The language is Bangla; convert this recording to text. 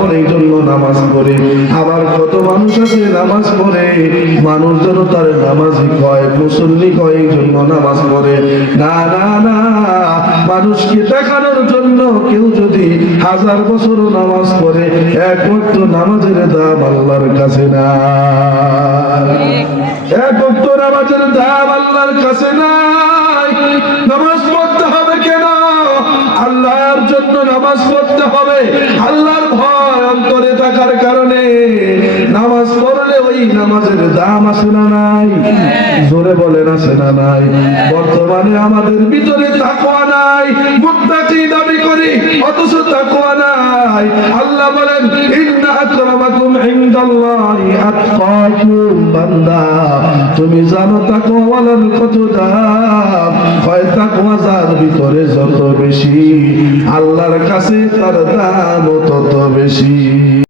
পড়ে এই জন্য নামাজ পড়ে। আবার কত মানুষ আছে নামাজ পড়ে, মানুষ যেন তার নামাজি কয়, মুসল্লি কয়, এই জন্য নামাজ পড়ে। না না না, মানুষকে দেখানোর জন্য কেউ যদি 1000 বছরও নামাজ পড়ে, এক ওয়াক্ত নামাজের দাম আল্লাহর কাছে নাই। এক ওয়াক্ত নামাজের দাম আল্লাহর কাছে নাই। নামাজ পড়তে হবে কেন? আল্লাহর জন্য নামাজ পড়তে হবে, আল্লাহর ভয় অন্তরে থাকার কারণে। নামাজ পড়লে ওই নামাজের দাম আছে না নাই? জোরে বলেন আছে না নাই? বর্তমানে আমাদের ভিতরে তাকওয়া নাই, মুত্তাকি দাবি করি অথচ তাকওয়া নাই। আল্লাহ বলেন ইন্না আকরামাকুম ইনদাল্লাহি আতকাকুম। বান্দা তুমি জানো তাকওয়াওয়ালার কত দাম? হয় তাকওয়া যার ভিতরে যত বেশি, আল্লাহর কাছে তার দাম তত বেশি।